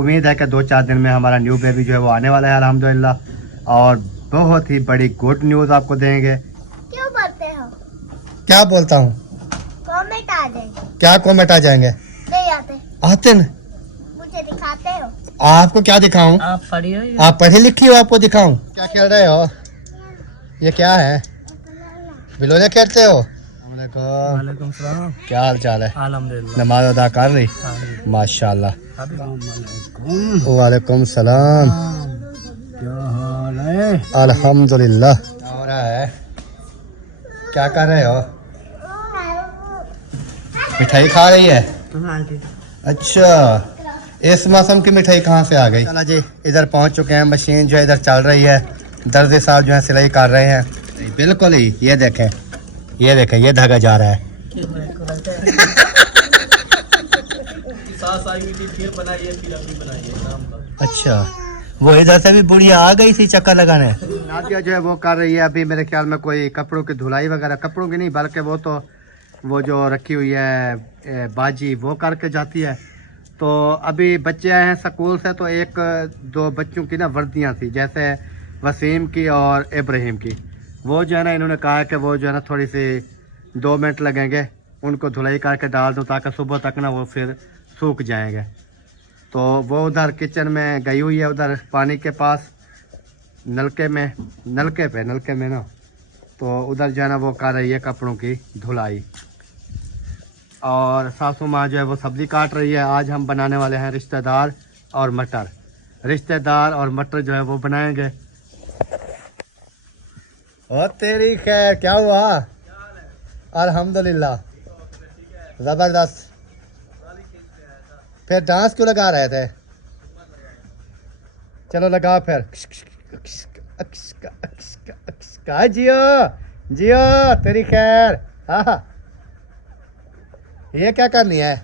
उम्मीद है कि 2-4 दिन में हमारा न्यू बेबी जो है वो आने वाला है अल्हम्दुलिल्लाह। और बहुत ही बड़ी गुड न्यूज़ आपको देंगे। क्यों बोलते हो? क्या बोलता हूँ? कमेंट आ जाएंगे। क्या कमेंट आ जाएंगे? नहीं आते। आते न? मुझे दिखाते हो? आपको क्या दिखाऊं? आप पढ़ी हो? आप पढ़ी लिखी हो, आपको दिखाऊं? क्या खेल रहे हो? ये क्या है? बिलोले खेलते हो? वालेकुम सलाम। क्या हाल चाल है? अल्हम्दुलिल्लाह। नमाज अदा कर रही? माशाल्लाह। वालेकुम सलाम। क्या हाल है? अल्हम्दुलिल्लाह। क्या हो रहा है? क्या कर रहे हो? मिठाई खा रही है? अच्छा, इस मौसम की मिठाई कहाँ से आ गई? चला जी, इधर पहुँच चुके हैं। मशीन जो है इधर चल रही है। दर्जी साहब जो है सिलाई कर रहे हैं। बिल्कुल ही, ये देखें, ये धागा जा रहा है। अच्छा, वो इधर से भी बुढ़िया आ गई थी चक्कर लगाने। नादिया जो है वो कर रही है अभी मेरे ख्याल में कोई कपड़ों की धुलाई वगैरह, कपड़ों की नहीं बल्कि वो जो रखी हुई है बाजी वो करके जाती है। तो अभी बच्चे आए हैं स्कूल से, तो 1-2 बच्चों की ना वर्दियाँ थी, जैसे वसीम की और इब्राहिम की। वो जो है ना इन्होंने कहा कि वो जो है ना थोड़ी सी 2 मिनट लगेंगे, उनको धुलाई करके डाल दूँ ताकि सुबह तक ना वो फिर सूख जाएंगे। तो वो उधर किचन में गई हुई है, उधर पानी के पास नलके में ना, तो उधर जो है ना वो कर रही है कपड़ों की धुलाई। और सासू माँ जो है वो सब्ज़ी काट रही है। आज हम बनाने वाले हैं रिश्तेदार और मटर जो है वो बनाएंगे। ओ तेरी खैर, क्या हुआ? अल्हम्दुलिल्लाह, जबरदस्त। फिर डांस क्यों लगा रहे थे? चलो लगा फिर। जियो तेरी खैर। हाँ, ये क्या करनी है?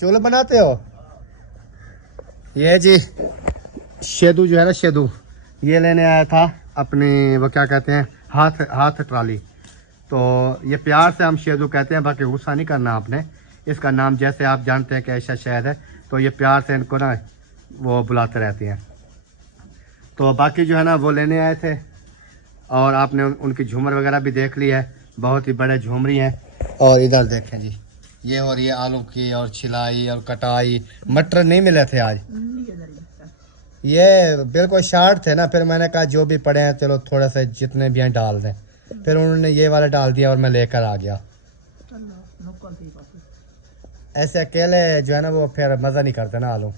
चूल बनाते हो? ये जी शेदू जो है ना, शेदू ये लेने आया था अपनी, वो क्या कहते हैं, हाथ ट्राली। तो ये प्यार से हम शेदू कहते हैं, बाकी गुस्सा नहीं करना आपने। इसका नाम जैसे आप जानते हैं कि ऐसा शहर है, तो ये प्यार से इनको ना वो बुलाते रहती हैं। तो बाकी जो है ना वो लेने आए थे, और आपने उनकी झूमर वगैरह भी देख ली है, बहुत ही बड़े झूमरी हैं। और इधर देखें जी, ये हो रही है आलू की और छिलाई और कटाई। मटर नहीं मिले थे आज, ये बिल्कुल शार्ट थे ना, फिर मैंने कहा जो भी पड़े हैं चलो थोड़ा सा जितने भी हैं डाल दें। फिर उन्होंने ये वाला डाल दिया और मैं लेकर आ गया। ऐसे अकेले जो है ना वो फिर मज़ा नहीं करते ना आलू।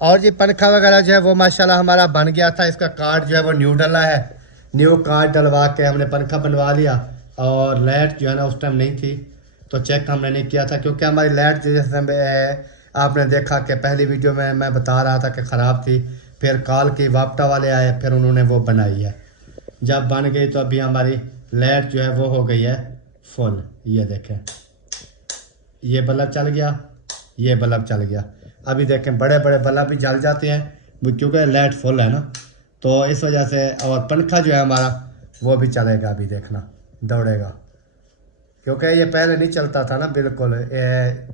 और जी पंखा वगैरह जो है वो माशाल्लाह हमारा बन गया था। इसका कार्ड जो है वो न्यू डला है, न्यू कार्ड डलवा के हमने पंखा बनवा लिया। और लाइट जो है ना उस टाइम नहीं थी, तो चेक हमने नहीं किया था, क्योंकि हमारी लाइट जैसे आपने देखा कि पहली वीडियो में मैं बता रहा था कि ख़राब थी। फिर कॉल की, वापटा वाले आए, फिर उन्होंने वो बनाई है। जब बन गई तो अभी हमारी लाइट जो है वो हो गई है फुल। ये देखें, ये बल्ब चल गया, ये बल्ब चल गया। अभी देखें बड़े बड़े बल्ब भी जल जाते हैं क्योंकि लाइट फुल है ना, तो इस वजह से। और पंखा जो है हमारा वो भी चलेगा, अभी देखना दौड़ेगा, क्योंकि ये पहले नहीं चलता था ना बिल्कुल, ये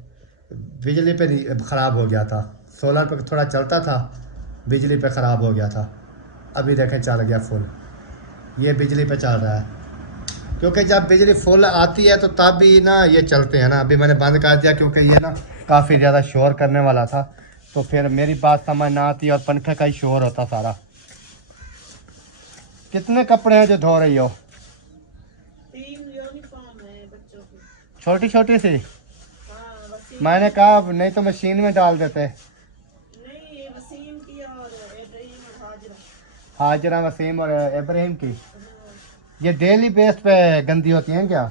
बिजली पे ख़राब हो गया था। सोलर पे थोड़ा चलता था, बिजली पे ख़राब हो गया था। अभी देखें चल गया फुल, ये बिजली पे चल रहा है, क्योंकि जब बिजली फुल आती है तो तब भी ना ये चलते हैं ना। अभी मैंने बंद कर दिया क्योंकि ये ना काफ़ी ज़्यादा शोर करने वाला था, तो फिर मेरी बात समझ ना आती और पंखे का ही शोर होता सारा। कितने कपड़े हैं जो धो रही हो? 3 यूनिफॉर्म है बच्चों की, छोटी छोटी सी। हाँ, मैंने कहा नहीं तो मशीन में डाल देते। नहीं, वसीम की और इब्राहिम और हाजरा। हाजरा, वसीम और इब्राहिम की। ये डेली बेस पे गंदी होती हैं क्या?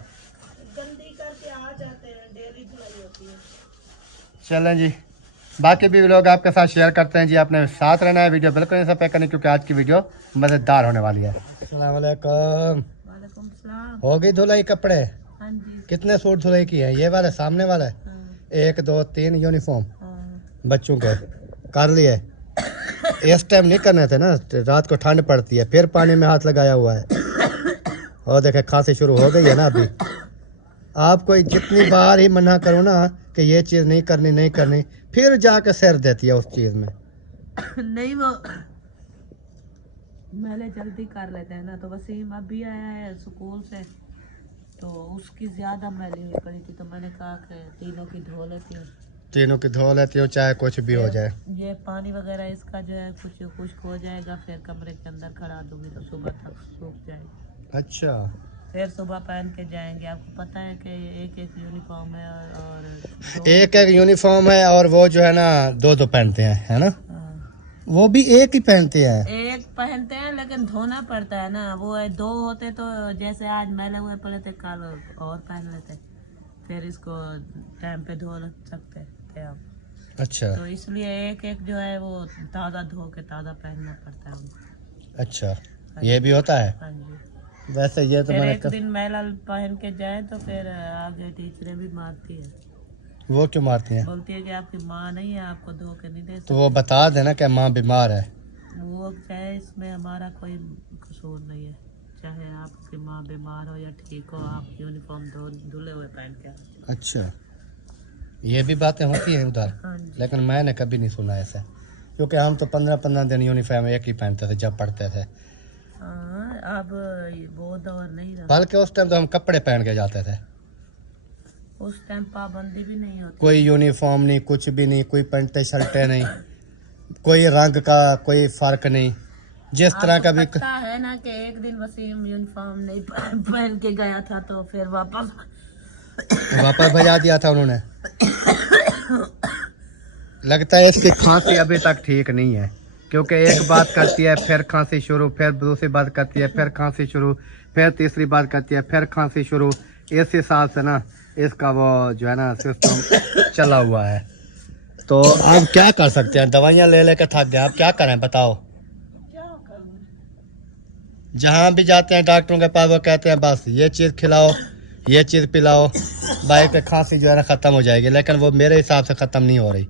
गंदी करके आ जाते हैं, डेली धुलाई होती है। चलें जी, बाकी भी लोग आपके साथ शेयर करते हैं जी। आपने साथ रहना है, वीडियो बिल्कुल नहीं स्किप करनी, क्योंकि आज की वीडियो मज़ेदार होने वाली है। अस्सलाम वालेकुम। वालेकुम सलाम। हो गई धुलाई कपड़े? हाँ जी। कितने सूट धुलाई की है? ये वाले सामने वाले? हाँ, 1 2 3 यूनिफॉर्म हाँ। बच्चों के कर लिए। इस टाइम नहीं करने थे ना, रात को ठंड पड़ती है, फिर पानी में हाथ लगाया हुआ है। और देखे खांसी शुरू हो गई है ना अभी। आपको जितनी बार ही मना करो ना कि कि ये चीज़ नहीं करनी नहीं करनी, फिर जाके सिर देती है उस चीज़ में। नहीं वो मैंने जल्दी कर लेते हैं ना, तो वसीम अभी आया है स्कूल से, तो उसकी ज्यादा मैली हुई पड़ी थी, तो मैंने कहा कि तीनों की धो लेती हूँ। तीनों की धो लेती हो चाहे कुछ भी हो जाए। ये पानी वगैरह इसका जो है कुछ खुश्क हो जाएगा, फिर कमरे के अंदर खड़ा दूंगी तो सुबह तक सूख जाएगी। अच्छा, फिर सुबह पहन के जाएंगे। आपको पता है कि एक एक यूनिफॉर्म है और एक एक यूनिफॉर्म है और वो जो है ना दो दो पहनते हैं, है ना? हाँ, वो भी एक ही पहनते हैं। एक पहनते हैं लेकिन धोना पड़ता है ना। वो है दो होते तो जैसे आज मैले हुए पड़े थे, कल और पहन लेते, फिर इसको टाइम पे धो सकते थे हम। अच्छा तो इसलिए एक एक जो है वो ताज़ा धो के ताज़ा पहनना पड़ता है उनको। अच्छा, ये भी होता है। हाँ जी। वैसे ये तो फिर मैंने एक दिन मैला पहन के जाए तो फिर आगे टीचरें भी मारती है, वो क्यों मारती हैं? बोलती है कि आपकी माँ नहीं है, आपको धो के नहीं दे तो वो बता देना कि माँ बीमार है। सकती। वो चाहे इसमें हमारा कोई कसूर नहीं है, चाहे आपकी माँ बीमार हो या ठीक हो, आप यूनिफॉर्म धुले हुए पहन के आओ। अच्छा, ये भी बातें होती हैं उधर, हाँ जी। लेकिन मैंने कभी नहीं सुना ऐसा, क्योंकि हम तो 15-15 दिन यूनिफॉर्म एक ही पहनते थे जब पढ़ते थे। हाँ, अब वो दौर नहीं रहा। बल्कि उस टाइम तो हम कपड़े पहन के जाते थे, उस टाइम पाबंदी भी नहीं होती। कोई यूनिफॉर्म नहीं, कुछ भी नहीं, कोई पैंटे शर्टें नहीं, कोई रंग का कोई फर्क नहीं, जिस तरह का भी। पता है ना कि एक दिन वसीम यूनिफॉर्म नहीं पहन के गया था तो फिर वापस भेजा दिया था उन्होंने। लगता है इसकी खांसी अभी तक ठीक नहीं है, क्योंकि एक बात करती है फिर खांसी शुरू, फिर दूसरी बात करती है फिर खांसी शुरू, फिर तीसरी बात करती है फिर खांसी शुरू। इस हिसाब से ना इसका वो जो है ना सिस्टम चला हुआ है। तो आप क्या कर सकते हैं? दवाइयाँ ले लेकर थक गए, आप क्या करें बताओ? जहाँ भी जाते हैं डॉक्टरों के पास वो कहते हैं बस ये चीज़ खिलाओ, ये चीज़ पिलाओ, भाई पे खांसी जो है ना ख़त्म हो जाएगी, लेकिन वो मेरे हिसाब से ख़त्म नहीं हो रही।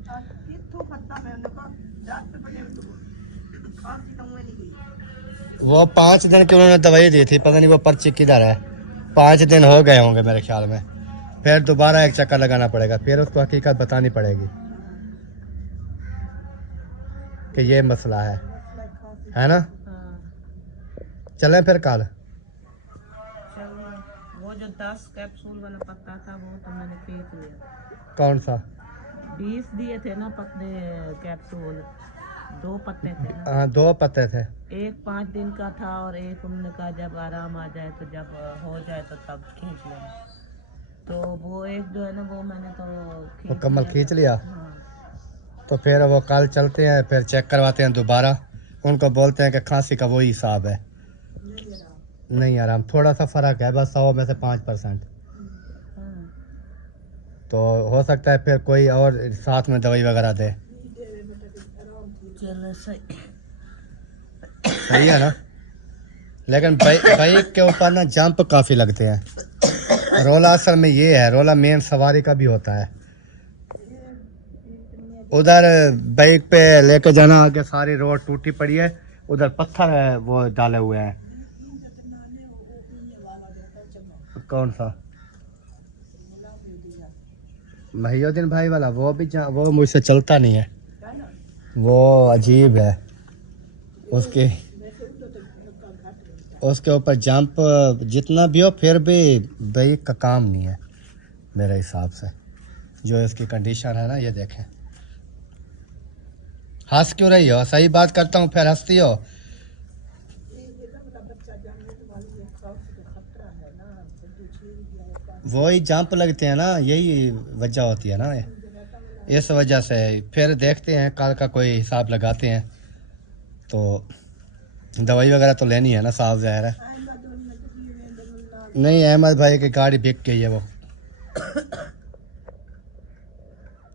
वो 5 दिन की उन्होंने दवाई दी थी, पता नहीं वो पर्ची किधर है। 5 दिन हो गए होंगे मेरे ख्याल में, फिर दोबारा एक चक्कर लगाना पड़ेगा, फिर उसको हकीकत बतानी पड़ेगी कि ये मसला है ना? चलें फिर कल। चलो, वो जो 10 कैप्सूल वाला पत्ता था वो तो मैंने फेंक लिया। कौन सा? 20 दिए थे ना पत्ते कैप्सूल, 2 पत्ते थे ना। हाँ, 2 पत्ते थे। एक 5 दिन का था और एक उन्होंने कहा जब आराम आ जाए तो जब हो जाए तो तब खींच लेना। तो वो एक जो है ना वो मैंने तो मुकम्मल खींच लिया। हाँ। तो फिर वो कल चलते हैं, फिर चेक करवाते हैं दोबारा। उनको बोलते हैं कि खांसी का वही हिसाब है, नहीं आराम, थोड़ा सा फ़र्क है बस, 100 में से 5%। हाँ। तो हो सकता है फिर कोई और साथ में दवाई वगैरह दे। चलो सही। सही है ना? लेकिन बाइक के ऊपर ना जंप काफ़ी लगते हैं। रोला असल में ये है, रोला मेन सवारी का भी होता है। उधर बाइक पे लेके जाना, आगे सारी रोड टूटी पड़ी है, उधर पत्थर है वो डाले हुए हैं। कौन सा? महिउद्दीन भाई वाला? वो भी वो मुझसे चलता नहीं है, वो अजीब है। उसके ऊपर जंप जितना भी हो फिर भी बाइक का काम नहीं है मेरे हिसाब से, जो इसकी कंडीशन है ना। ये देखें, हंस क्यों रही हो? सही बात करता हूँ फिर हंसती हो। वही जंप लगते हैं ना, यही वजह होती है ना, इस वजह से। फिर देखते हैं कल का कोई हिसाब लगाते हैं, तो दवाई वगैरह तो लेनी है ना, साफ ज़ाहिर है। नहीं, अहमद भाई की गाड़ी बिक गई है वो,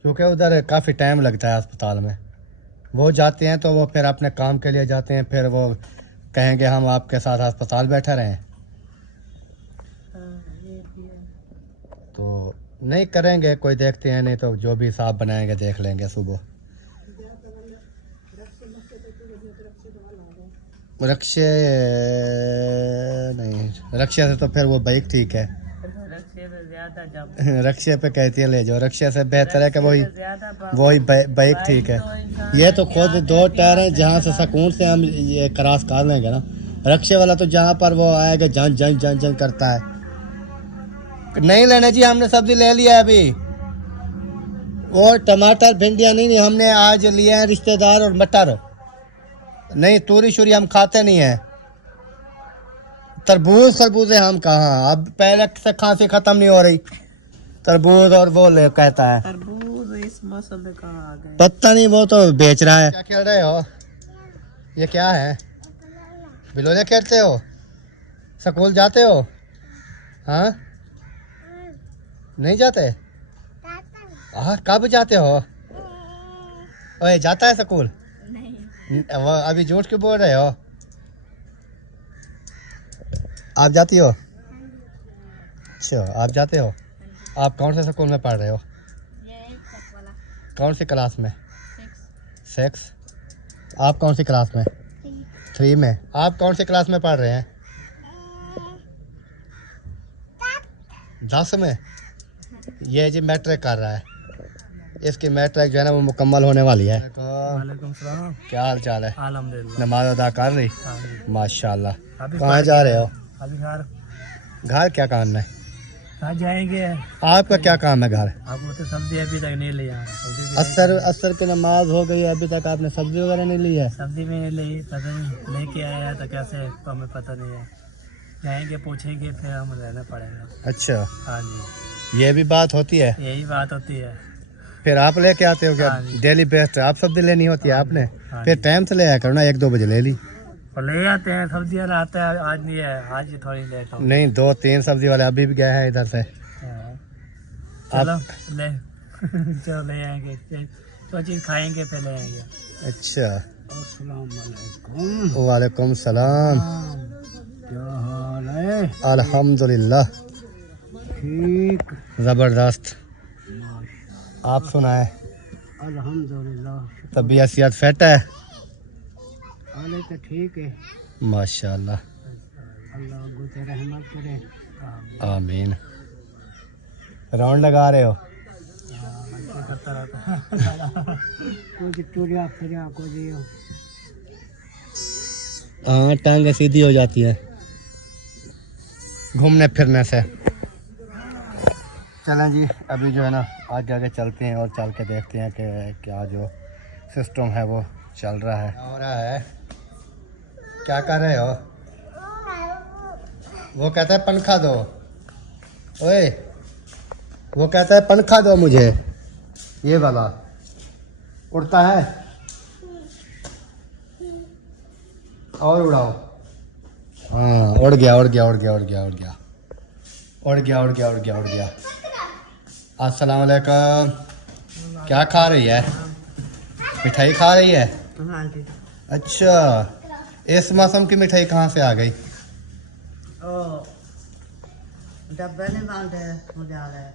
क्योंकि उधर काफ़ी टाइम लगता है अस्पताल में। वो जाते हैं तो वो फिर अपने काम के लिए जाते हैं, फिर वो कहेंगे हम आपके साथ अस्पताल बैठे रहें, तो नहीं करेंगे। कोई देखते हैं, नहीं तो जो भी हिसाब बनाएंगे देख लेंगे सुबह। रक्षे नहीं, रक्षा से तो फिर वो बाइक ठीक है। रक्षे से ज्यादा जब रक्शे पे कहती है ले जाओ, रक्शे से बेहतर है कि ज्यादा वही बाइक ठीक है। ये तो खुद दो टायर है, जहाँ से सुकून से हम ये क्रॉस कर लेंगे ना। रक्शे वाला तो जहाँ पर वो आएगा जन जन जन जन करता है। नहीं लेने जी, हमने सब्जी ले लिया है अभी। और टमाटर भिंडियाँ नहीं, हमने आज लिए हैं रिश्तेदार और मटर। नहीं तूरी शूरी हम खाते नहीं है। तरबूज खरबूजे हम कहाँ, अब पहले से खांसी खत्म नहीं हो रही, तरबूज और वो ले कहता है। तरबूज इस मौसम में कहाँ आ गए? पता नहीं, वो तो बेच रहा है। क्या खेल रहे हो? ये क्या है? बिलोले खेलते हो? स्कूल जाते हो? हाँ नहीं जाते? हाँ कब जाते हो? ओए जाता है स्कूल? वो अभी झूठ क्यों बोल रहे हो? आप जाती हो? अच्छा आप जाते हो। आप कौन से स्कूल में पढ़ रहे हो? कौन सी क्लास में? 6। आप कौन सी क्लास में? 3 में। आप कौन सी क्लास में पढ़ रहे हैं? 10 में। ये जी मैट्रिक कर रहा है, इसकी मैट्रिक जो है ना वो मुकम्मल होने वाली है। वालेकुम सलाम। क्या हाल चाल है? अल्हम्दुलिल्लाह। नमाज अदा कर रही? हाँ जी। माशाल्लाह। अभी कहाँ जा रहे हो? अभी घर क्या काम है? कहाँ जाएंगे? आपका क्या काम है घर? आपको तो सब्जी अभी तक नहीं लिया। असर की नमाज हो गई, अभी तक आपने सब्जी वगैरह नहीं ली है? सब्जी में नहीं, पता नहीं लेके आया तो कैसे, तो हमें पता नहीं है। जाएंगे पूछेंगे फिर हम रहना पड़ेगा। अच्छा हाँ जी, ये भी बात होती है। यही बात होती है। फिर आप लेके आते हो क्या? हाँ जी। डेली बेस्ट आप सब्जी लेनी होती है आपने? हाँ फिर जी। टाइम से ले आया करो ना, 1-2 बजे ले ली। और ले आते हैं सब्जी वाला आता है, आज नहीं है, आज ही थोड़ी लेट हो। नहीं 2-3 सब्जी वाले अभी भी गए हैं इधर से। हाँ। चलो ले चलो ले आएंगे, जो चीज़ खाएंगे फिर ले आएंगे। अच्छा अस्सलाम वालेकुम। वालेकुम सलाम। क्या हाल है? अल्हम्दुलिल्लाह ठीक, ज़बरदस्त। आप सुनाए? अल्हम्दुलिल्लाह। तबीयत सेहत फिट है? हाले तो ठीक है। माशाल्लाह। अल्लाह गुते रहमत करे। आमीन। राउंड लगा रहे हो? करता रहता कुछ टूरिया फिरिया कुछ हाँ टांगे सीधी हो जाती है घूमने फिरने से। चलें जी अभी जो है ना आगे आगे चलते हैं और चल के देखते हैं कि क्या जो सिस्टम है वो चल रहा है। हो रहा है क्या कर रहे हो? वो कहता है पंखा दो। ओए वो कहता है पंखा दो मुझे, ये वाला उड़ता है और उड़ाओ। हाँ उड़ गया उड़ गया उड़ गया उड़ गया उड़ गया उड़ गया उड़ गया उड़ गया उड़ गया। अस्सलाम वालेकुम। क्या खा रही है? मिठाई खा रही है? हाँ जी। अच्छा इस मौसम की मिठाई कहाँ से आ गई? डब्बे में बांधे मुझे आ रहे।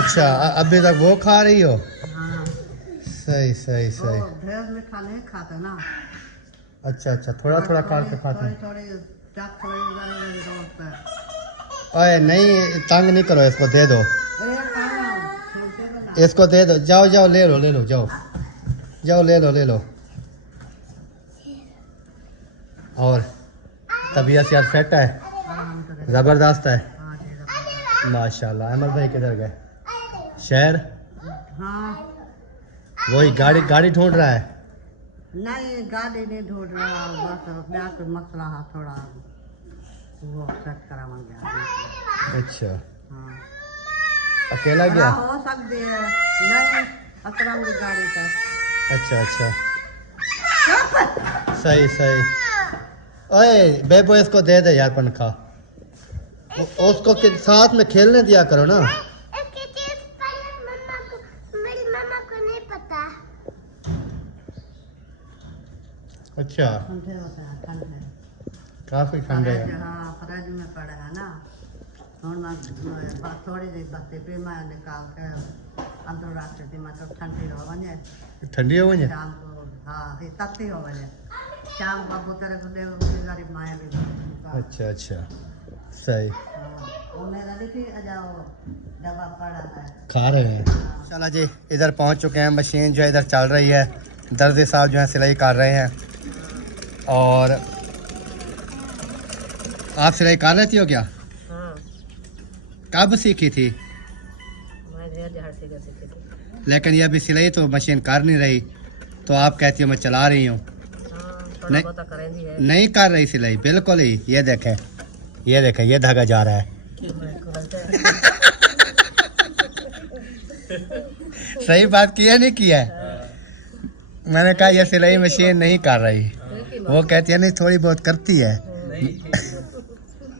अच्छा अभी तक वो खा रही हो? हाँ। सही सही सही। ढेर मीठा नहीं खाते ना। अच्छा अच्छा थोड़ा थोड़ा काट के खाते हैं। थोड़ी ओए नहीं तंग नहीं करो, इसको दे दो, इसको दे दो। जाओ जाओ ले लो जाओ जाओ ले लो। और तबीयत यार सेट है? ज़बरदस्त है माशाल्लाह। अहमद भाई किधर गए? शहर? हाँ। वही गाड़ी ढूंढ रहा है? नहीं गाड़ी नहीं ढूंढ रहा, बस ब्याह का मसला है थोड़ा, वो सेट करावन गया। अच्छा हाँ। अकेला गया? हो सकती है नहीं अकरम की गाड़ी तक। अच्छा अच्छा सही सही। ओए बेबो इसको दे दे यार पंखा, उसको साथ में खेलने दिया करो ना। मेरी मम्मा को नहीं पता। अच्छा ठंडे होते हैं ठंडे। काफी ठंडे है। हाँ फ्रिज में पड़े हैं ना, थोड़ी देर बत्ती पे मैं निकाल के अंदर रख देती, मतलब ठंडी हो वने ठंडी हो गई? शाम को। हाँ ये तकती हो वने शाम को बुतरे को दे गरीब माया भी। अच्छा अच्छा सही खा रहे हैं। चला जी, इधर पहुंच चुके हैं। मशीन जो है इधर चल रही है। दर्जी साहब जो है सिलाई कर रहे हैं। और आप सिलाई कर लेती हो क्या? हाँ, कब सीखी थी? मैं ढेर जहाँ सीखी थी। लेकिन ये अभी सिलाई तो मशीन कर नहीं रही, तो आप कहती हो मैं चला रही हूँ। हाँ, नहीं। थोड़ा बहुत करेंगी है। नहीं कर रही सिलाई बिल्कुल ही। ये देखें, ये देखें, ये धागा जा रहा है। सही बात की है नहीं किया है? मैंने कहा ये सिलाई मशीन नहीं कर रही। वो कहती है नहीं थोड़ी बहुत करती है।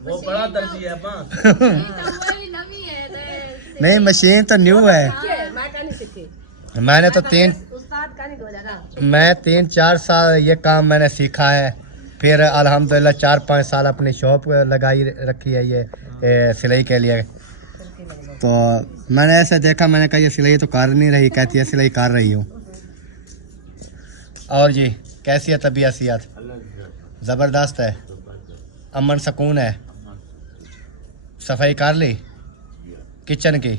वो बड़ा दर्जी है नहीं मशीन तो न्यू है। मैंने तो मैं 3-4 साल ये काम मैंने सीखा है। फिर अल्हम्दुलिल्लाह 4-5 साल अपनी शॉप लगाई रखी है ये सिलाई के लिए। तो मैंने ऐसे देखा, मैंने कहा ये सिलाई तो कर नहीं रही, कहती है सिलाई कर रही हूँ। और जी कैसी है तबीयत सियात? ज़बरदस्त है, अमन सुकून है। सफाई कर ली किचन की?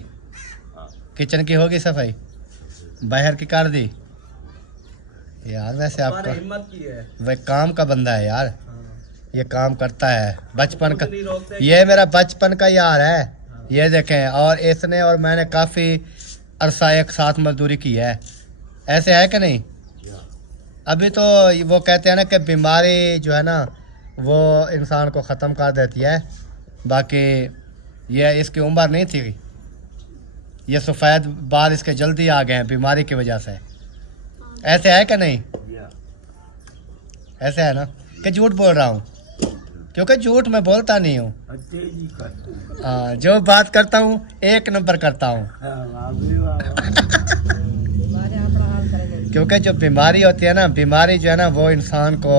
किचन की होगी सफाई? बाहर की कर दी? यार वैसे आपका हिम्मत की है। वह काम का बंदा है यार, ये काम करता है बचपन का। ये मेरा बचपन का यार है, ये देखें। और इसने और मैंने काफ़ी अरसा एक साथ मजदूरी की है। ऐसे है कि नहीं? अभी तो वो कहते हैं ना कि बीमारी जो है ना वो इंसान को ख़त्म कर देती है। बाकी ये इसकी उम्र नहीं थी, ये सफ़ेद बाल इसके जल्दी आ गए हैं बीमारी की वजह से। ऐसे है कि नहीं? ऐसे है ना कि झूठ बोल रहा हूँ? क्योंकि झूठ मैं बोलता नहीं हूँ। हाँ, जो बात करता हूँ 1 नंबर करता हूँ। क्योंकि जो बीमारी होती है ना, बीमारी जो है ना वो इंसान को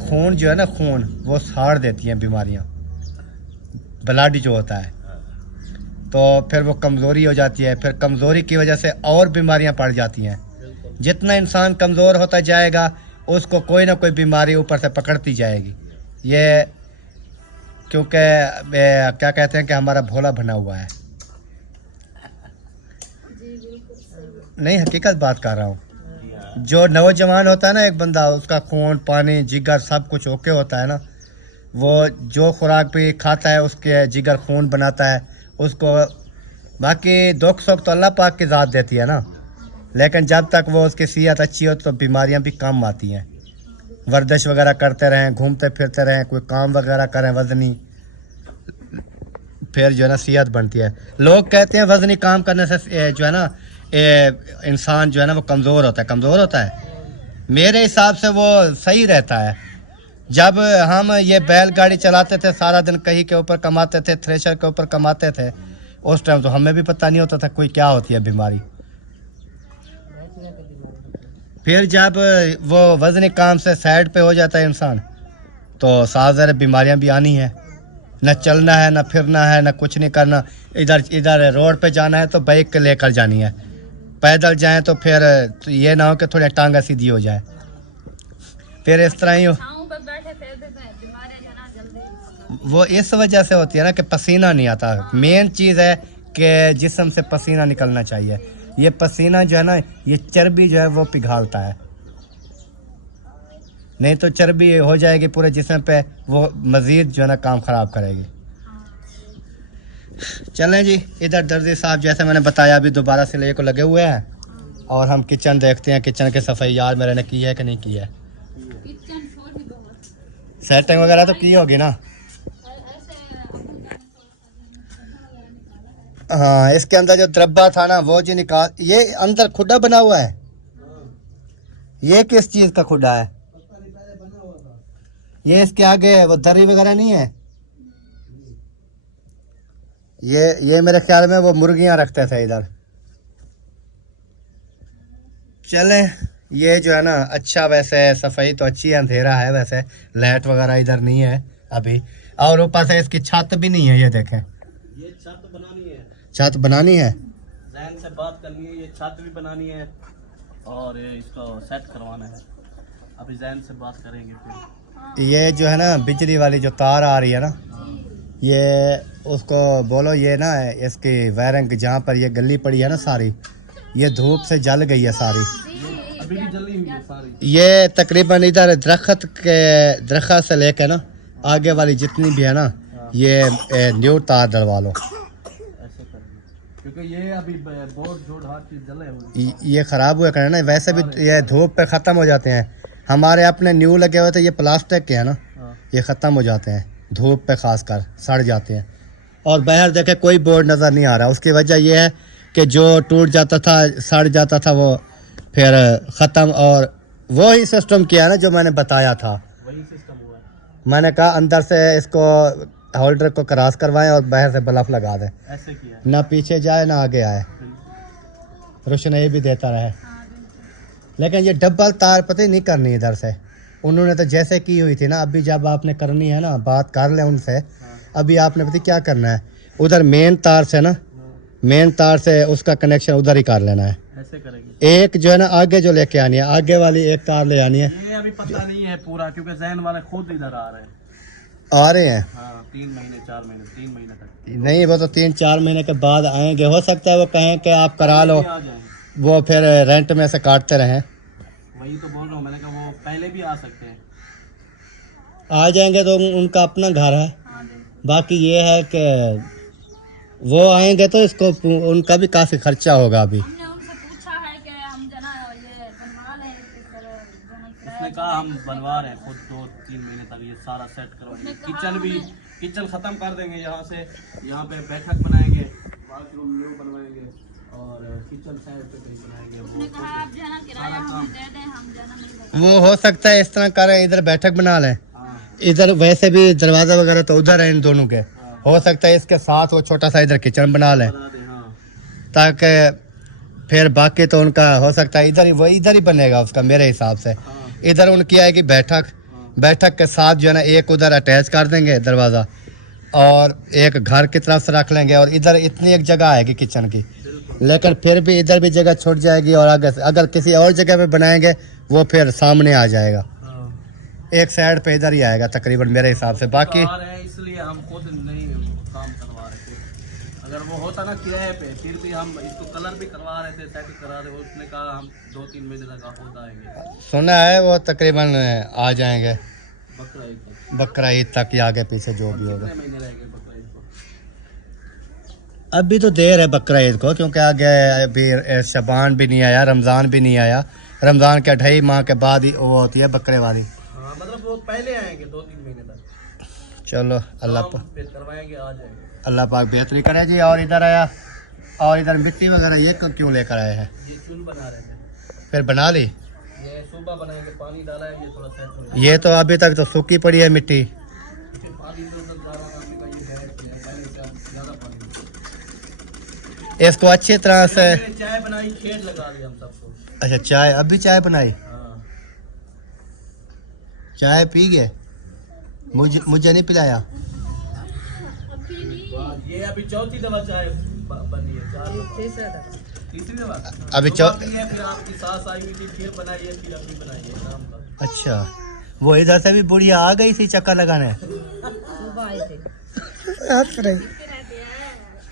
खून जो है ना, खून वो साड़ देती हैं बीमारियाँ। ब्लड जो होता है तो फिर वो कमज़ोरी हो जाती है। फिर कमज़ोरी की वजह से और बीमारियाँ पड़ जाती हैं। जितना इंसान कमज़ोर होता जाएगा उसको कोई ना कोई बीमारी ऊपर से पकड़ती जाएगी। ये क्योंकि क्या कहते हैं कि हमारा भोला बना हुआ है। नहीं हकीकत बात कर रहा हूँ। जो नौजवान होता है ना एक बंदा, उसका खून पानी जिगर सब कुछ ओके होता है ना, वो जो खुराक भी खाता है उसके जिगर खून बनाता है उसको। बाकी दुख सुख तो अल्लाह पाक की ज़ात देती है ना, लेकिन जब तक वो उसकी सेहत अच्छी हो तो बीमारियां भी कम आती हैं। वर्जिश वगैरह करते रहें, घूमते फिरते रहें, कोई काम वगैरह करें वज़नी, फिर जो है ना सेहत बनती है। लोग कहते हैं वज़नी काम करने से जो है ना इंसान जो है ना वो कमज़ोर होता है। मेरे हिसाब से वो सही रहता है। जब हम ये बैलगाड़ी चलाते थे सारा दिन कहीं के ऊपर कमाते थे, थ्रेशर के ऊपर कमाते थे, उस टाइम तो हमें भी पता नहीं होता था कोई क्या होती है बीमारी। फिर जब वो वज़नी काम से साइड पे हो जाता है इंसान तो साथ ज़रा बीमारियां भी आनी है। न चलना है, न फिरना है, न कुछ नहीं करना। इधर रोड पे जाना है तो बाइक लेकर जानी है, पैदल जाएं तो फिर ये ना हो कि थोड़ी टांगा सीधी हो जाए। फिर इस तरह ही वो इस वजह से होती है ना कि पसीना नहीं आता। मेन चीज़ है कि जिस्म से पसीना निकलना चाहिए। ये पसीना जो है ना ये चर्बी जो है वो पिघालता है, नहीं तो चर्बी हो जाएगी पूरे जिस्म पे, वो मज़ीद जो है ना काम ख़राब करेगी। चलें जी, इधर दर्जी साहब जैसे मैंने बताया अभी दोबारा सिलाई को लगे हुए हैं और हम किचन देखते हैं। किचन की सफाई यार मेरे ने की है कि नहीं की है? सेटिंग वगैरह तो की होगी ना? हाँ, इसके अंदर जो द्रब्बा था ना वो जी निकाल। ये अंदर खुदा बना हुआ है। ये किस चीज़ का खुदा है? ये इसके आगे वो दरी वगैरह नहीं है? ये मेरे ख्याल में वो मुर्गियां रखते थे इधर। चलें, ये जो है ना अच्छा, वैसे सफाई तो अच्छी है, अंधेरा है वैसे, लाइट वगैरह इधर नहीं है अभी। और ऊपर से इसकी छत भी नहीं है। ये देखें, ये छत बनानी है, छत बनानी है, जैन से बात करनी है, ये छत भी बनानी है और इसको सेट करवाना है। अभी जैन से बात करेंगे फिर। ये जो है ना बिजली वाली जो तार आ रही है ना, ये उसको बोलो ये ना इसकी वायरिंग जहाँ पर ये गली पड़ी है ना सारी, ये धूप से जल गई है सारी। अभी भी जली हुई है सारी। ये तकरीबन इधर दरख्त से लेके ना आगे वाली जितनी भी है ना, ये न्यू तार डलवा लो, ऐसे कर क्योंकि ये अभी बोर्ड जोड़ हर चीज जले हुए। ये ख़राब हुए करे ना, वैसे भी ये धूप पे ख़त्म हो जाते हैं। हमारे अपने न्यू लगे हुए थे, ये प्लास्टिक के है ना, हाँ। ये ख़त्म हो जाते हैं धूप पे, खास कर सड़ जाते हैं। और बाहर देखे कोई बोर्ड नज़र नहीं आ रहा, उसकी वजह यह है कि जो टूट जाता था, सड़ जाता था, वो फिर ख़त्म। और वो ही सिस्टम किया ना जो मैंने बताया था। वही सिस्टम हुआ है। मैंने कहा अंदर से इसको होल्डर को क्रॉस करवाएं और बाहर से बल्ब लगा दें, ऐसे किया है। ना पीछे जाए ना आगे आए, रोशनी भी देता रहे। लेकिन ये डबल तार पता ही नहीं करनी इधर से, उन्होंने तो जैसे की हुई थी ना, अभी जब आपने करनी है ना, बात कर लें उनसे। अभी आपने पता क्या करना है, उधर मेन तार से ना, मेन तार से उसका कनेक्शन उधर ही कर लेना है। ऐसे करेंगे। एक जो है ना आगे जो लेके आनी है, आगे वाली एक तार ले आनी है। ये अभी पता नहीं है पूरा, क्योंकि जैन वाले खुद इधर आ रहे हैं। आ रहे हैं? हाँ 3 महीने 4 महीने 3 महीने तक नहीं, वो तो 3-4 महीने के बाद आएंगे। हो सकता है वो कहें कि आप करा लो, आ जाएंगे। वो फिर रेंट में से काटते रहें। वही तो बोल रहा हूँ, मैंने कहा वो पहले भी आ सकते हैं। आ जाएंगे तो उनका अपना घर है। बाकी ये है कि वो आएंगे तो इसको उनका भी काफ़ी खर्चा होगा। अभी हमने उनसे पूछा है कि हम जना ये बनवा लें, उसने कहा हम बनवा रहे हैं खुद 2-3 महीने तक, ये सारा सेट करवाएंगे। किचन भी, किचन ख़त्म कर देंगे यहाँ से, यहाँ पे बैठक बनाएंगे, बाथरूम न्यू बनवाएंगे और किचन साइड पे कहीं बनाएंगे। वो कहा आप जना किराया हमें दे दें, हम जना नहीं देंगे। वो हो सकता है इस तरह करें, इधर बैठक बना लें, हाँ इधर वैसे भी दरवाज़ा वगैरह तो उधर है इन दोनों के। हो सकता है इसके साथ वो छोटा सा इधर किचन बना लें, बना दें। हाँ ताकि फिर बाकी तो उनका हो सकता है इधर ही, वो इधर ही बनेगा उसका मेरे हिसाब से। इधर उनकी आएगी बैठक, बैठक के साथ जो है ना एक उधर अटैच कर देंगे दरवाज़ा, और एक घर की तरफ से रख लेंगे, और इधर इतनी एक जगह आएगी किचन की। लेकिन फिर भी इधर भी जगह छूट जाएगी, और अगर किसी और जगह पे बनाएंगे वो फिर सामने आ जाएगा, एक साइड पे इधर ही आएगा तकरीबन मेरे हिसाब से। बाकी आ रहे हैं इसलिए हम खुद नहीं काम करवा रहे खुद। अगर वो होता ना किराए पे, फिर भी हम इसको कलर भी करवा रहे थे, सेट करा रहे। उसने कहा हम 2-3 महीने तक खुद आएंगे। सुना है वो तकरीबन आ जाएंगे बकरा ईद तक। बकरा ईद तक, या आगे पीछे जो भी होगा। कितने महीने रह गए बकरा ईद को? अभी तो देर है बकरा ईद को, क्योंकि आगे अभी शबान भी नहीं आया, रमज़ान भी नहीं आया। रमज़ान के 2.5 माह के बाद ही वो होती है बकरे वाली। हाँ मतलब वो पहले आएंगे 2-3 महीने तक। चलो अल्लाह हम फिर करवाएंगे, आ जाएंगे। अल्लाह पाक बेहतरी करे जी। और इधर आया, और इधर मिट्टी वगैरह ये क्यों लेकर आए हैं? ये चूल बना रहे थे, फिर बना ली? ये सुबह बनाएंगे, पानी डाला है, ये थोड़ा सेट हो जाएगा। ये तो अभी तक तो सूखी पड़ी है मिट्टी। फिर पानी में उधर डाला है, आपने कहा ये गैस है, पहले से ज़्यादा पानी। इसको अच्छी तरह से। मैंने चाय बनाई, खेत लगा दिया हम सबको। अच्छा चाय, अभी चाय बनाई? हाँ चाय पी गए? मुझे नहीं पिलाया। ये अभी चौथी दफा चाय बनी है, 4 दफा। तीसरी दफा अभी है। फिर आपकी सास आई हुई थी, फिर बनाई है, फिर अभी बनाई है शाम का। अच्छा, वो इधर से भी बुढ़िया आ गई थी चक्कर लगाने। सुबह आए थे।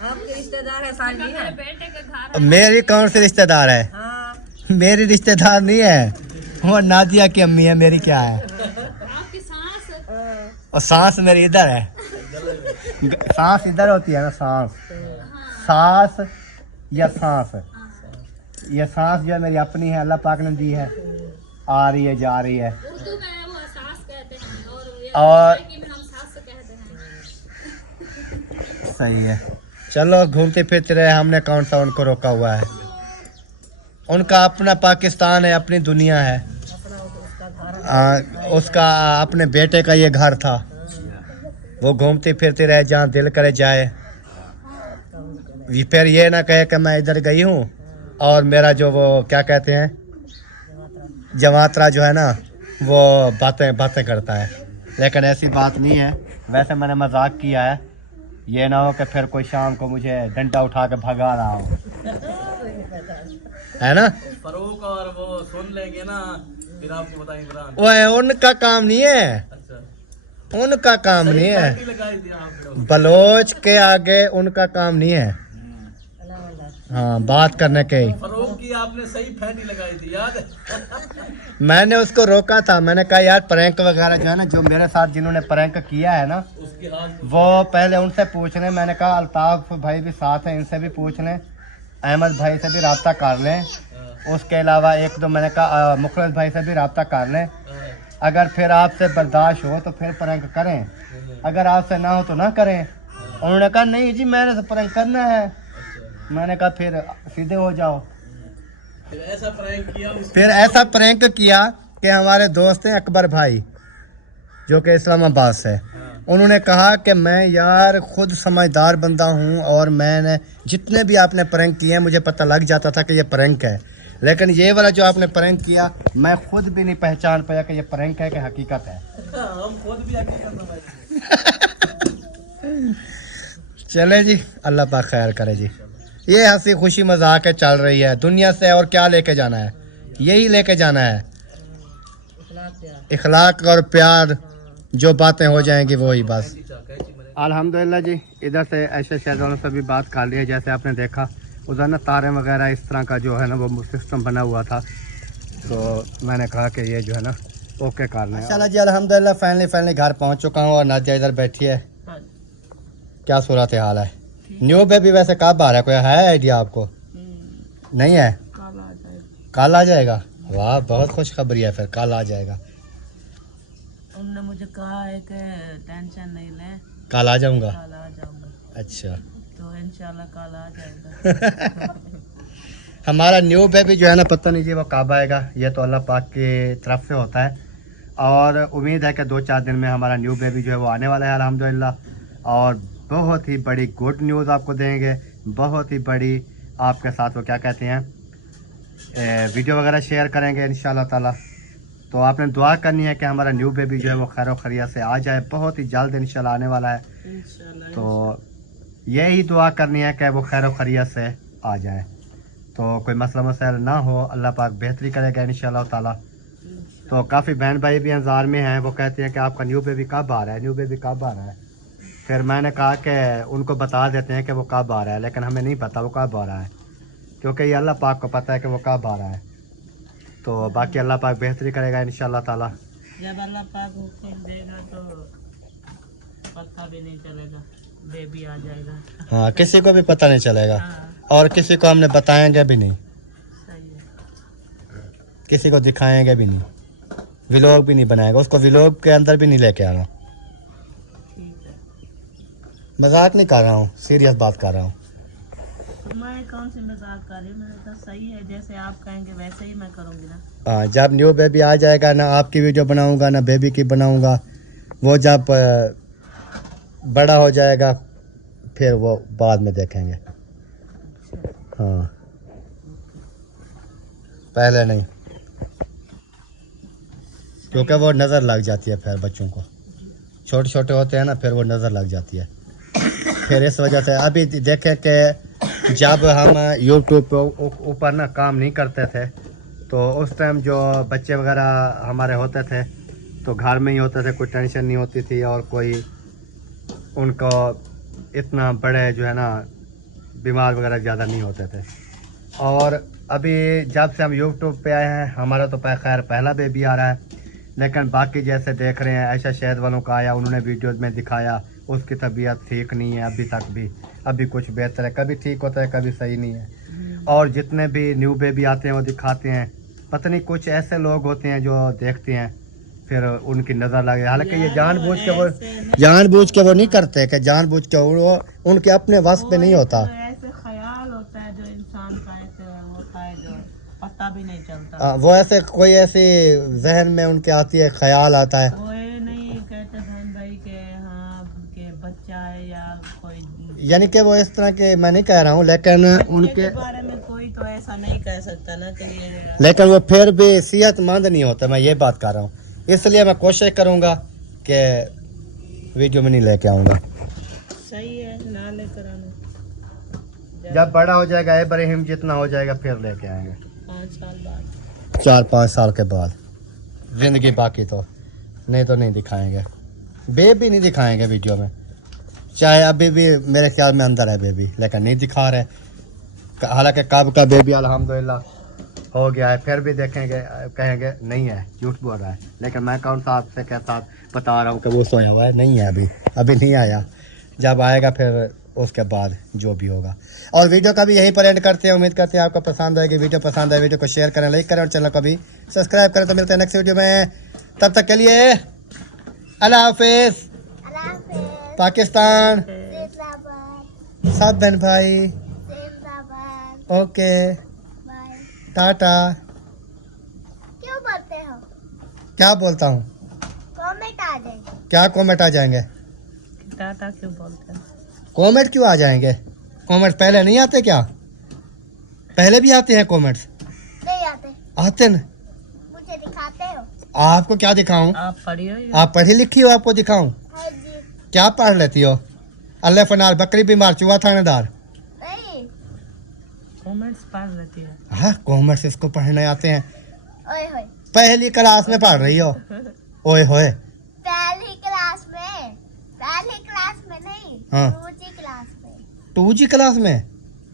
आपके रिश्तेदार है साली है? बेटे के घर मेरी कौन सी रिश्तेदार है? हाँ मेरी रिश्तेदार नहीं है, वो नादिया की अम्मी है। मेरी क्या है? आपकी सास और सांस मेरी इधर है। सांस इधर होती है ना, सांस, सांस या सांस। ये सांस जो है मेरी अपनी है, अल्लाह पाक ने दी है, आ रही है जा रही है। उर्दू में वो सास कहते हैं और ये और लड़की में हम सास कहते हैं। सही है। चलो घूमते फिरते रहे, हमने कौन सा उनको रोका हुआ है। उनका अपना पाकिस्तान है, अपनी दुनिया है। उसका अपने बेटे का ये घर था, वो घूमती फिरती रहे जहाँ दिल करे जाए। फिर ये ना कहे कि मैं इधर गई हूँ और मेरा जो वो क्या कहते हैं जमातरा जो है ना, वो बातें करता है। लेकिन ऐसी बात नहीं है। वैसे मैंने मजाक किया है, ये ना हो कि फिर कोई शाम को मुझे डंडा उठा के भगा रहा हो, है ना। फरूक और वो सुन लेंगे ना, फिर आपको बताएं इमरान। वो उनका काम नहीं है, उनका काम नहीं है, फैंटी लगाई थी आपने। बलोच के आगे उनका काम नहीं है। हाँ, बात करने के। फरोग की आपने सही फैंटी लगाई थी, याद है? मैंने उसको रोका था, मैंने कहा यार प्रैंक वगैरह जो है ना, जो मेरे साथ जिन्होंने प्रैंक किया है ना, उसकी हाल वो पहले उनसे पूछ लें। मैंने कहा अल्ताफ भाई भी साथ हैं, इनसे भी पूछ लें, अहमद भाई से भी रब्ता कर लें, उसके अलावा एक दो मैंने कहा मुखलिस भाई से भी रब्ता कर लें। अगर फिर आपसे बर्दाश्त हो तो फिर प्रैंक करें, अगर आपसे ना हो तो ना करें। उन्होंने कहा नहीं जी मैंने तो प्रैंक करना है। मैंने कहा फिर सीधे हो जाओ। फिर ऐसा प्रैंक किया फिर ऐसा प्रैंक किया कि हमारे दोस्त हैं अकबर भाई जो कि इस्लामाबाद से, उन्होंने कहा कि मैं यार खुद समझदार बंदा हूँ और मैंने जितने भी आपने प्रैंक किए हैं मुझे पता लग जाता था कि ये प्रैंक है, लेकिन ये वाला जो आपने प्रैंक किया मैं खुद भी नहीं पहचान पाया कि ये प्रैंक है कि हकीकत है। हम खुद भी हकीकत समझते। चले जी, अल्लाह पाक खैर करे जी। ये हंसी खुशी मजाक है चल रही है दुनिया से, और क्या लेके जाना है, यही लेके जाना है, इखलाक और प्यार, जो बातें हो जाएंगी वही बस। अल्हम्दुलिल्लाह जी, इधर से ऐसे शहर वालों से भी बात कर ली है। जैसे आपने देखा उधर ना तारे वगैरह इस तरह का जो है ना वो सिस्टम बना हुआ था, तो मैंने कहा कि ये जो है ना ओके करना है। चलो जी, अल्हम्दुलिल्लाह फाइनली घर पहुंच चुका हूँ और नादिया इधर बैठी है। क्या सूरत हाल है? न्यू बेबी वैसे कब आ रहा है, कोई है आइडिया आपको? नहीं है, कल आ जाएगा। वाह, बहुत खुशखबरी है, फिर कल आ जाएगा। उन्होंने मुझे कहा है कि टेंशन नहीं ले, कल आ जाऊंगा। कल आ जाऊंगा, अच्छा, तो इंशाल्लाह कल आ जाएगा। हमारा न्यू बेबी जो है ना, पता नहीं जी वो कब आएगा, ये तो अल्लाह पाक की तरफ से होता है। और उम्मीद है कि 2-4 दिन में हमारा न्यू बेबी जो है वो आने वाला है अल्हम्दुलिल्लाह। और बहुत ही बड़ी गुड न्यूज़ आपको देंगे, बहुत ही बड़ी आपके साथ वो क्या कहते हैं वीडियो वगैरह शेयर करेंगे इंशाल्लाह ताला। तो आपने दुआ करनी है कि हमारा न्यू बेबी जो है वो खैर खैरियत से आ जाए, बहुत ही जल्द इंशाल्लाह आने वाला है। तो यही दुआ करनी है कि वो खैर खैरियत से आ जाए, तो कोई मसला मसाइल ना हो, अल्लाह पाक बेहतरी करेगा इंशाल्लाह ताला। तो काफ़ी बहन भाई भी इंतज़ार में हैं, वो कहते हैं कि आपका न्यू बेबी कब आ रहा है, न्यू बेबी कब आ रहा है। फिर मैंने कहा कि उनको बता देते हैं कि वो कब आ रहा है, लेकिन हमें नहीं पता वो कब आ रहा है, क्योंकि ये अल्लाह पाक को पता है कि वो कब आ रहा है। तो बाकी अल्लाह पाक बेहतरी करेगा इंशाल्लाह ताला। जब अल्लाह पाक हुक्म देगा तो पता भी नहीं चलेगा, बेबी आ जाएगा। हाँ, किसी को भी पता नहीं चलेगा हाँ, और किसी को हमने बताएंगे भी नहीं, सही है। किसी को दिखाएंगे भी नहीं, व्लॉग भी नहीं बनाएगा, उसको व्लॉग के अंदर भी नहीं लेके आना। ठीक है, मजाक नहीं कर रहा हूँ, सीरियस बात कर रहा हूँ। तो मैं कौन सी मजाक कर रही हूँ, मैंने कहा सही है, जैसे आप कहेंगे वैसे ही मैं करूँगी ना। हाँ, जब न्यू बेबी आ जाएगा ना आपकी वीडियो बनाऊंगा ना बेबी की बनाऊंगा, वो जब बड़ा हो जाएगा फिर वो बाद में देखेंगे। हाँ, पहले नहीं, क्योंकि वो नज़र लग जाती है फिर बच्चों को, छोटे छोटे होते हैं ना, फिर वो नज़र लग जाती है। फिर इस वजह से अभी देखें कि जब हम यूट्यूब पे ऊपर ना काम नहीं करते थे, तो उस टाइम जो बच्चे वगैरह हमारे होते थे तो घर में ही होते थे, कोई टेंशन नहीं होती थी और कोई उनको इतना बड़े जो है ना बीमार वगैरह ज़्यादा नहीं होते थे। और अभी जब से हम यूट्यूब पे आए हैं, हमारा तो खैर पहला बेबी आ रहा है, लेकिन बाकी जैसे देख रहे हैं ऐशा शहद वालों का आया, उन्होंने वीडियोज़ में दिखाया उसकी तबीयत ठीक नहीं है अभी तक भी, अभी कुछ बेहतर है, कभी ठीक होता है कभी सही नहीं है। और जितने भी न्यू बेबी आते हैं वो दिखाते हैं, पता नहीं कुछ ऐसे लोग होते हैं जो देखते हैं फिर उनकी नज़र लगे, हालांकि ये जानबूझ के वो नहीं करते कि जानबूझ के वो उनके अपने वश पे नहीं होता। तो ऐसे ख्याल होता है जो इंसान का ऐसे होता है जो पता भी नहीं चलता। वो ऐसे कोई ऐसी जहन में उनके आती है, ख्याल आता है। वो ये नहीं कहते बहन भाई के हाँ के बच्चा है या कोई, यानी कि वो इस तरह के मैं नहीं कह रहा हूँ, लेकिन उनके उनके बारे में कोई तो ऐसा नहीं कह सकता ना कि ये लेकिन वो फिर भी सेहतमंद नहीं होता, मैं ये बात कर रहा हूँ। इसलिए मैं कोशिश करूँगा कि वीडियो में नहीं लेके आऊँगा। सही है, ना लेकर आना। जब बड़ा हो जाएगा इब्राहिम जितना हो जाएगा फिर लेके आएंगे 5 साल बाद। 4-5 साल के बाद, ज़िंदगी बाकी तो नहीं, तो नहीं दिखाएंगे। बेबी नहीं दिखाएंगे वीडियो में, चाहे अभी भी मेरे ख्याल में अंदर है बेबी, लेकिन नहीं दिखा रहे। हालांकि कब का बेबी अल्हम्दुलिल्लाह हो गया है, फिर भी देखेंगे कहेंगे नहीं है, झूठ बोल रहा है। लेकिन मैं कौन सा आपसे क्या साथ बता रहा हूँ कि वो सोया हुआ है, नहीं है, अभी नहीं आया। जब आएगा फिर उसके बाद जो भी होगा। और वीडियो का भी यहीं पर एंड करते हैं। उम्मीद करते हैं आपको पसंद आएगी। वीडियो पसंद आए वीडियो को शेयर करें, लाइक करें और चैनल को भी सब्सक्राइब करें। तो मिलते हैं नेक्स्ट वीडियो में, तब तक के लिए अल्लाह हाफिज़। अल्लाह हाफिज़। पाकिस्तान जिंदाबाद। सब बहन भाई, जिंदाबाद। Okay, bye. टाटा। क्यों बोलते हो? क्या बोलता हूँ? कमेंट आ जाएंगे। क्या कमेंट आ जाएंगे? टाटा क्यों बोलते हैं? कमेंट क्यों आ जाएंगे? कमेंट पहले नहीं आते क्या? पहले भी आते हैं कमेंट्स? नहीं आते। आते न? मुझे दिखाते हो? आपको क्या दिखाऊं? आप पढ़ियो ये? आप पढ़ी लिखी हो, आपको दिखाऊं? हाँ जी। क्या पढ़ लेती हो? अल्लाह फनार बकरी बीमार चूहा थानेदार। नहीं। कमेंट्स पढ़ लेती है। हाँ, कॉमर्स इसको पढ़ने आते हैं। ओए होए। पहली क्लास में पढ़ रही हो? ओए होए। पहली क्लास में। पहली क्लास में नहीं। हाँ। दूसरी क्लास में। 2G क्लास में?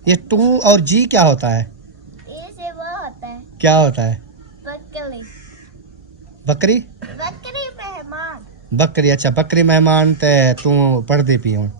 ये 2 और G क्या होता है? ए से वो होता है क्या होता है? बकरी। बकरी? बकरी मेहमान। बकरी, अच्छा बकरी मेहमान ते तू पढ़ दी पी हूँ।